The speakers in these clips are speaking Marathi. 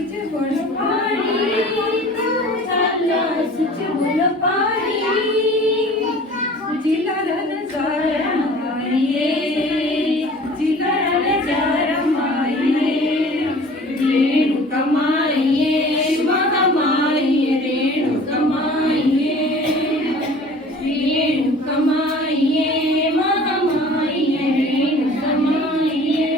चिचबुल पाणी तू चाललास चिचबुल पाणी जिला जार माये जिला जार माये रेणुका माये महामाये रेणुका माये रेणुका माये महामाये रेणुका माये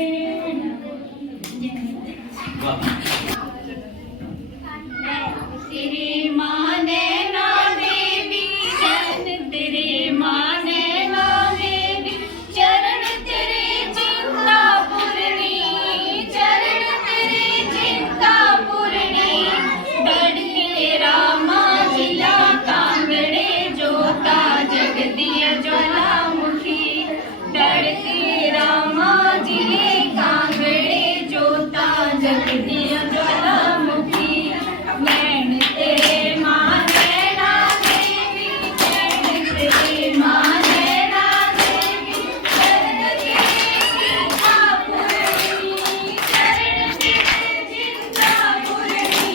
तेरे माँ नैना देवी चरण तेरे माँ नैना देवी चरण तेरे चिंता पूर्णी चरण तेरे चिंता पूर्णी डरते रामा जिला कांगड़े जोता जगदिया ज्वालामुखी डरते रामा जिले कांगड़े जोता जगदिया ज्वालामुखी नैन तेरे माँ नैना देवी चरण तेरे माँ नैना देवी चरण तेरे चिंता पूर्णी चरण तेरे चिंता पूर्णी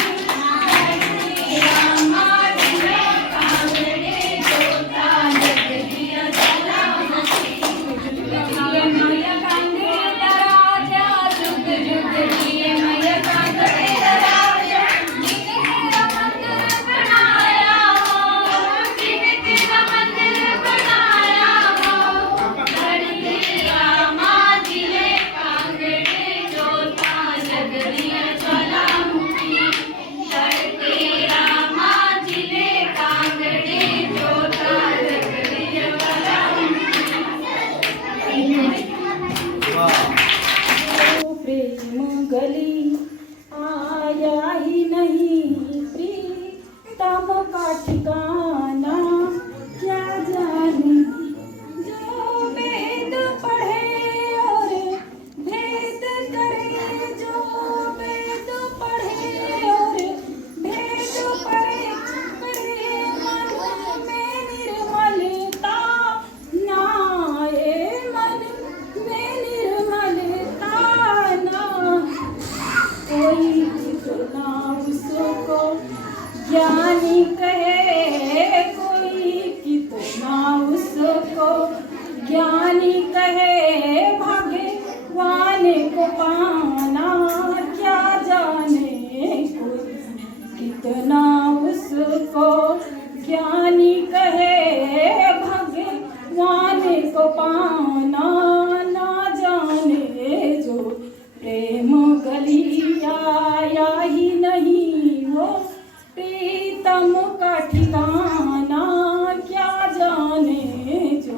डरते रामा जिले कांगड़े जोता जगदिया ज्वालामुखी माया कांगड़े राजा जुग जुग जिए माया कांगड़े राजा जिने तेरा मंदिर बनाया हो डरते रामा जिले कांगड़े जोता जगदिया ज्वालामुखी डरते रामा जिले कांगड़े जोता जगदिया ज्वालामुखी प्रेम गली आया ही नहीं प्रीतम का ठिकाना क्या जाने जो वेद पढ़े और भेद करे जो वेद पढ़े और भेद करे मन में निर्मलता नाए मन में निर्मलता ना कोई कितना उसको ज्ञानी कहे कोई कितना उसको ज्ञानी कहे भगवान को पाना क्या जाने कोई कितना उसको ज्ञानी कहे भगवान को पाना ना जाने जो प्रेम गली आया ही नहीं वो प्रीतम का ठिकाना क्या जाने जो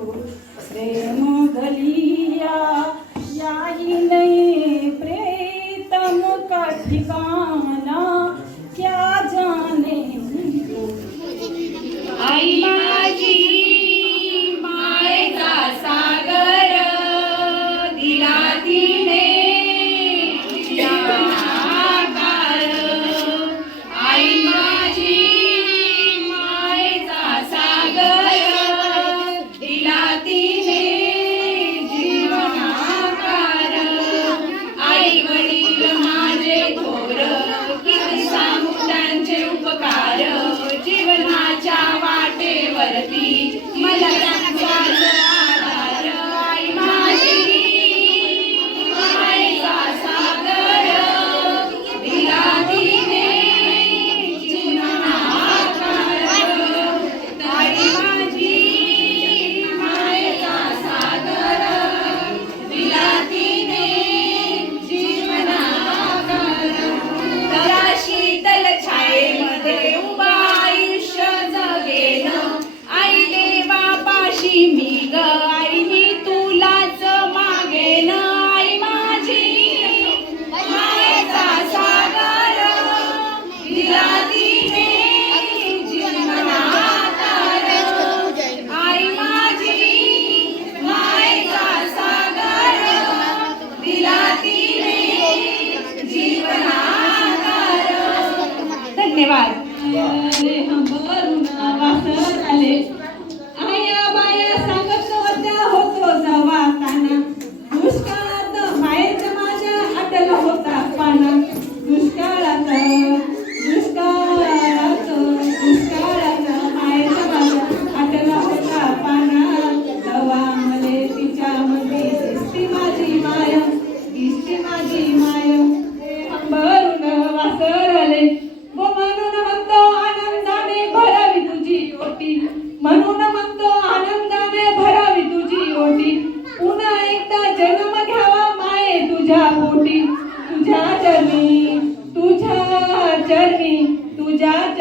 प्रेम गली आया ही नहीं प्रीतम का ठिकाना क्या जाने जो आई माझी मायेचा सागर दिला तिने जीवनाकार आई माझी मायेचा सागर दिला तिने जीवनाकार आई वडील माझे थोर किती सांगू त्यांचे उपकार जीवनाच्या वाटेवरती मला त्यांचा आधार आई माझी मायेचा सागर दिला तिने जीवनाकार आई माझी मायेचा सागर दिला तिने जीवनाकार तया शीतल छायेमध्ये उभा आयुष्य जगेन आई देवापाशी मी ग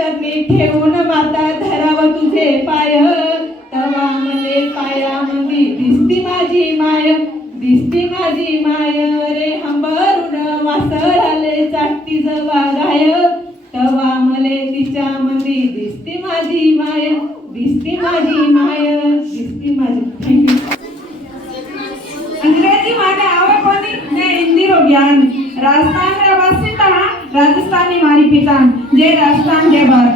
डोक्यात मी ठेवून माता धराव तुझे पाय तवा मले पायामध्ये दिसती माझी माय दिसती माझी माय रे हंबरून वासराले चाटती जवा गाय तवा मले तिच्या मंदी दिसती माझी माय दिसती माझी माय दिसती माझी थैंक यू। अंग्रेजी माने आवे कोनी ने हिंदी रो ज्ञान राजस्थान रे वासिता राजस्थानी मारी पिता जे राजस्थान के बार